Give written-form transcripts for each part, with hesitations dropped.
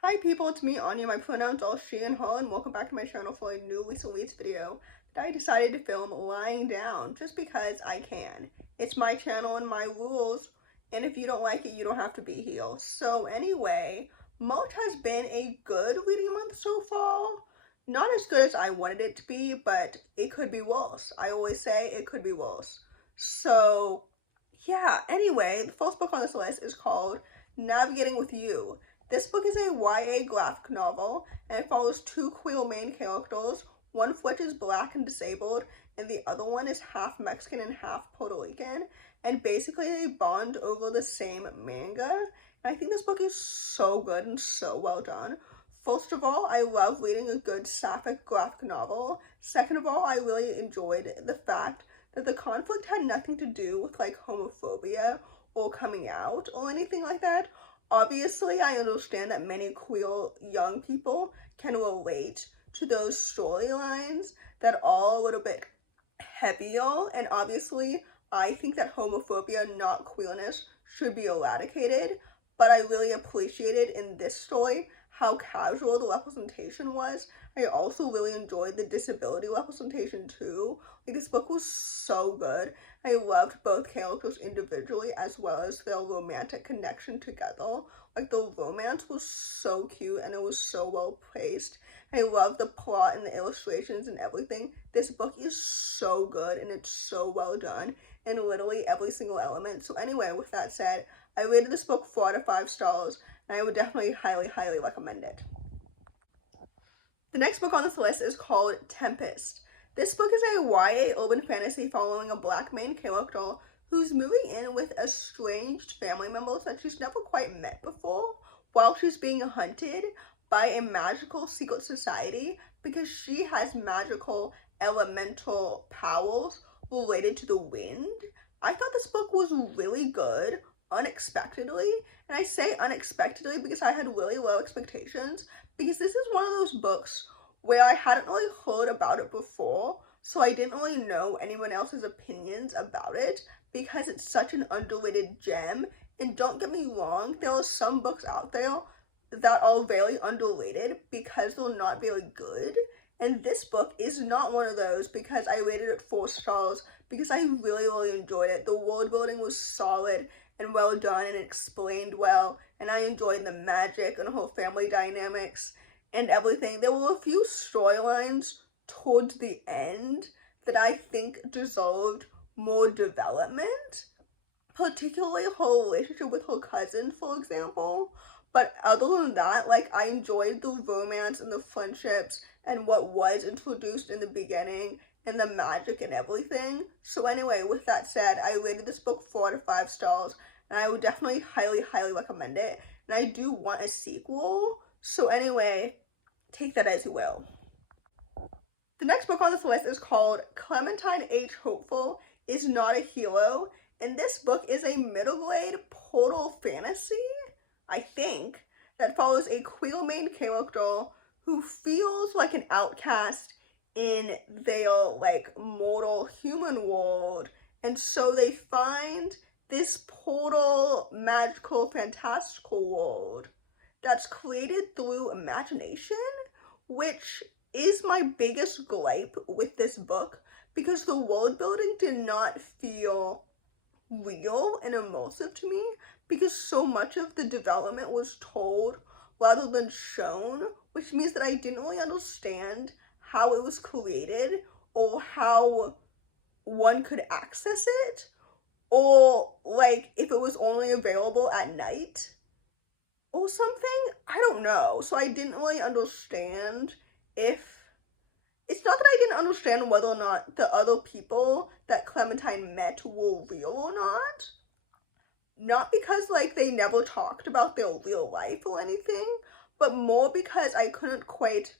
Hi people, it's me Anja. My pronouns are she and her, and welcome back to my channel for a new Lisa Leeds video that I decided to film lying down just because I can. It's my channel and my rules, and if you don't like it, you don't have to be here. So anyway, March has been a good reading month so far. Not as good as I wanted it to be, but it could be worse. I always say it could be worse. So yeah, anyway, the first book on this list is called Navigating with You. This book is a YA graphic novel, and it follows two queer main characters, one of which is black and disabled, and the other one is half Mexican and half Puerto Rican, and basically they bond over the same manga, and I think this book is so good and so well done. First of all, I love reading a good sapphic graphic novel. Second of all, I really enjoyed the fact that the conflict had nothing to do with like homophobia or coming out or anything like that. Obviously, I understand that many queer young people can relate to those storylines that are a little bit heavier, and obviously, I think that homophobia, not queerness, should be eradicated. But I really appreciated in this story how casual the representation was. I also really enjoyed the disability representation too. Like, this book was so good. I loved both characters individually as well as their romantic connection together. Like, the romance was so cute and it was so well placed. I love the plot and the illustrations and everything. This book is so good and it's so well done in literally every single element. So anyway, with that said, I rated this book 4 out of 5 stars, and I would definitely highly recommend it. The next book on this list is called Tempest. This book is a YA urban fantasy following a black main character who's moving in with estranged family members that she's never quite met before while she's being hunted by a magical secret society because she has magical elemental powers related to the wind. I thought this book was really good unexpectedly, and I say unexpectedly because I had really low expectations, because this is one of those books where I hadn't really heard about it before, so I didn't really know anyone else's opinions about it because it's such an underrated gem. And don't get me wrong, there are some books out there that are very underrated because they're not very good, and this book is not one of those because I rated it 4 stars because I really enjoyed it. The world building was solid and well done and explained well, and I enjoyed the magic and the whole family dynamics and everything. There were a few storylines towards the end that I think deserved more development, particularly her relationship with her cousin, for example. But other than that, like, I enjoyed the romance and the friendships and what was introduced in the beginning and the magic and everything. So anyway, with that said, I rated this book 4 out of 5 stars, and I would definitely highly recommend it. And I do want a sequel. So anyway, take that as you will. The next book on this list is called Clementine H. Hopeful is Not a Hero, and this book is a middle grade portal fantasy, I think, that follows a queer main character who feels like an outcast in their like mortal human world, and so they find this portal magical fantastical world that's created through imagination, which is my biggest gripe with this book because the world building did not feel real and immersive to me because so much of the development was told rather than shown, which means that I didn't really understand how it was created or how one could access it, or like if it was only available at night or something. I don't know. So I didn't really understand if it's not that I didn't understand whether or not the other people that Clementine met were real or not. Not because like they never talked about their real life or anything, but more because I couldn't quite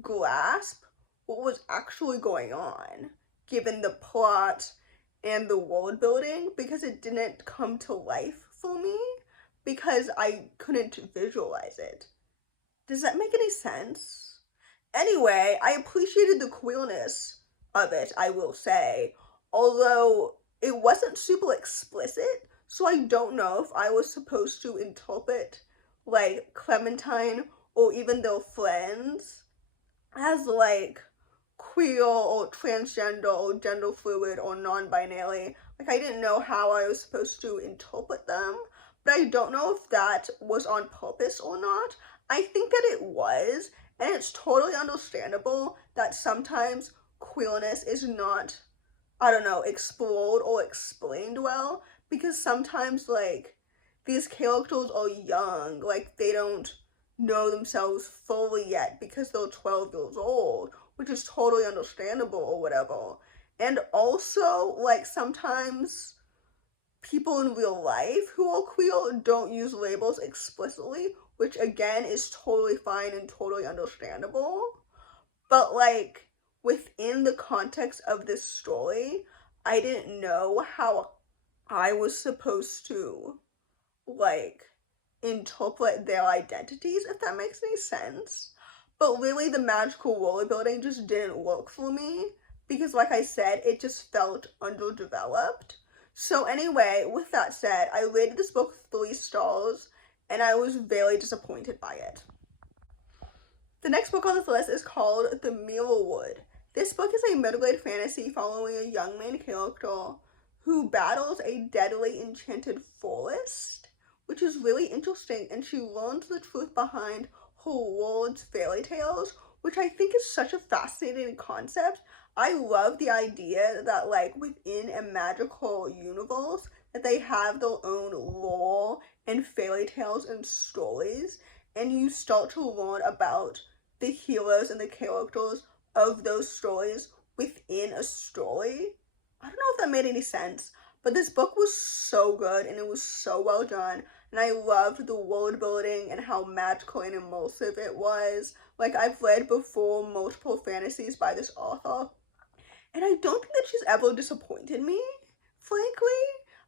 grasp what was actually going on, given the plot and the world building, because it didn't come to life for me because I couldn't visualize it. Does that make any sense? Anyway, I appreciated the queerness of it, I will say, although it wasn't super explicit, so I don't know if I was supposed to interpret like Clementine or even their friends as like queer or transgender or gender fluid or non-binary. Like, I didn't know how I was supposed to interpret them, but I don't know if that was on purpose or not. I think that it was, and it's totally understandable that sometimes queerness is not, I don't know, explored or explained well, because sometimes, like, these characters are young, like, they don't know themselves fully yet because they're 12 years old, which is totally understandable or whatever. And also, like, sometimes people in real life who are queer don't use labels explicitly, which again is totally fine and totally understandable. But like, within the context of this story, I didn't know how I was supposed to like interpret their identities, if that makes any sense. But really, the magical roller building just didn't work for me because, like I said, it just felt underdeveloped. So anyway, with that said, I rated this book 3 stars and I was very disappointed by it. The next book on this list is called The Mirrorwood. This book is a middle-grade fantasy following a young main character who battles a deadly enchanted forest, which is really interesting, and she learns the truth behind her world's fairy tales, which I think is such a fascinating concept. I love the idea that, like, within a magical universe, that they have their own lore and fairy tales and stories, and you start to learn about the heroes and the characters of those stories within a story. I don't know if that made any sense, but this book was so good and it was so well done, and I loved the world building and how magical and immersive it was. Like, I've read before multiple fantasies by this author, and I don't think that she's ever disappointed me, frankly.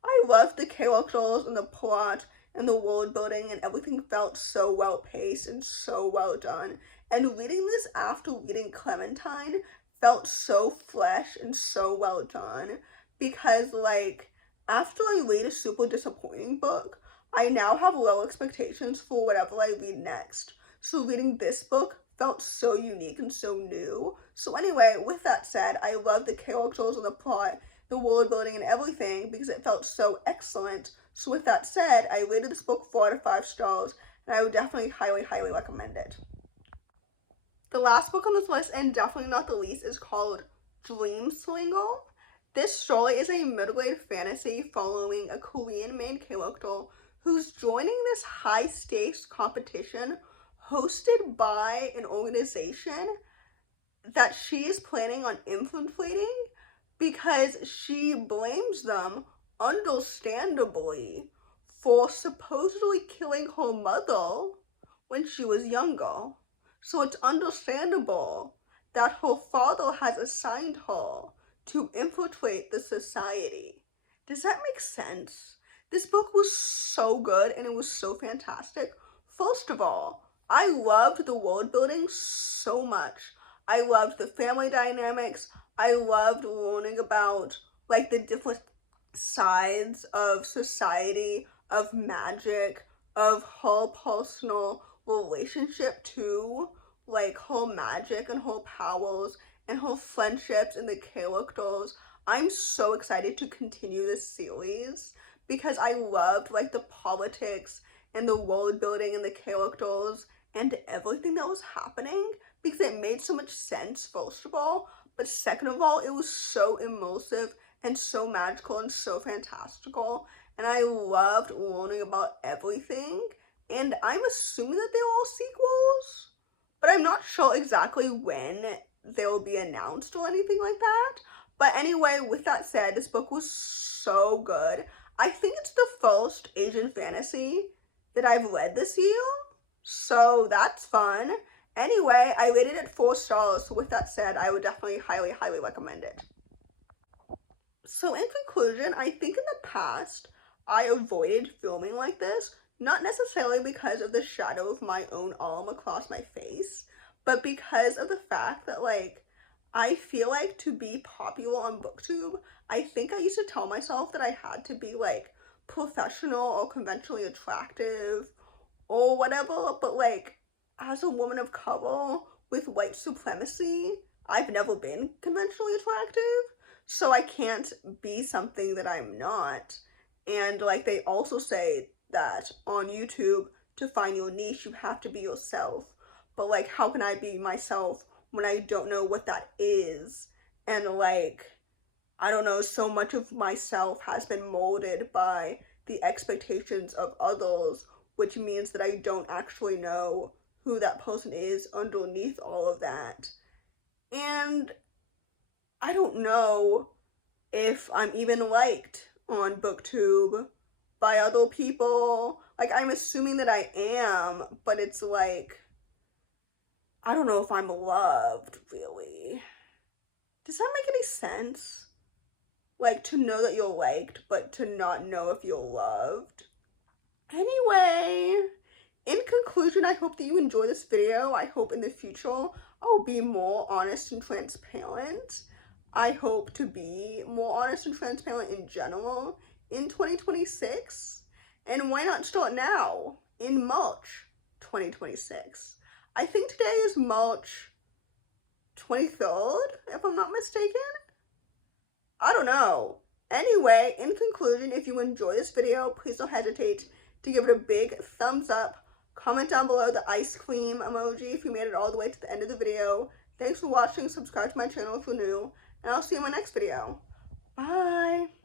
I loved the characters and the plot and the world building, and everything felt so well paced and so well done. And reading this after reading Clementine felt so fresh and so well done, because like, after I read a super disappointing book, I now have low expectations for whatever I read next. So reading this book felt so unique and so new. So anyway, with that said, I love the characters and the plot, the world building and everything, because it felt so excellent. So with that said, I rated this book 4 out of 5 stars, and I would definitely highly recommend it. The last book on this list, and definitely not the least, is called Dreamslinger. This story is a middle-grade fantasy following a Korean main character who's joining this high-stakes competition hosted by an organization that she is planning on infiltrating because she blames them, understandably, for supposedly killing her mother when she was younger. So it's understandable that her father has assigned her to infiltrate the society. Does that make sense? This book was so good and it was so fantastic. First of all, I loved the world building so much. I loved the family dynamics. I loved learning about like the different sides of society, of magic, of her personal relationship to like her magic and her powers and her friendships and the characters. I'm so excited to continue this series because I loved like the politics and the world building and the characters and everything that was happening, because it made so much sense, first of all, but second of all, it was so immersive and so magical and so fantastical, and I loved learning about everything. And I'm assuming that they're all sequels, but I'm not sure exactly when they will be announced or anything like that. But anyway, with that said, this book was so good. I think it's the first Asian fantasy that I've read this year, so that's fun. Anyway, I rated it 4 stars, so with that said, I would definitely highly recommend it. So in conclusion, I think in the past, I avoided filming like this, not necessarily because of the shadow of my own arm across my face, but because of the fact that, like, I feel like to be popular on BookTube, I think I used to tell myself that I had to be, like, professional or conventionally attractive or whatever, but, like, as a woman of color with white supremacy, I've never been conventionally attractive, so I can't be something that I'm not. And like they also say that on YouTube, to find your niche, you have to be yourself. But like, how can I be myself when I don't know what that is? And like, I don't know, so much of myself has been molded by the expectations of others, which means that I don't actually know who that person is underneath all of that. And I don't know if I'm even liked on BookTube by other people. Like, I'm assuming that I am, but it's like, I don't know if I'm loved, really. Does that make any sense? Like, to know that you're liked, but to not know if you're loved. Anyway, in conclusion, I hope that you enjoy this video. I hope in the future I'll be more honest and transparent. I hope to be more honest and transparent in general in 2026. And why not start now, in March 2026? I think today is March 23rd, if I'm not mistaken. I don't know. Anyway, in conclusion, if you enjoy this video, please don't hesitate to give it a big thumbs up. Comment down below the ice cream emoji if you made it all the way to the end of the video. Thanks for watching. Subscribe to my channel if you're new. And I'll see you in my next video. Bye!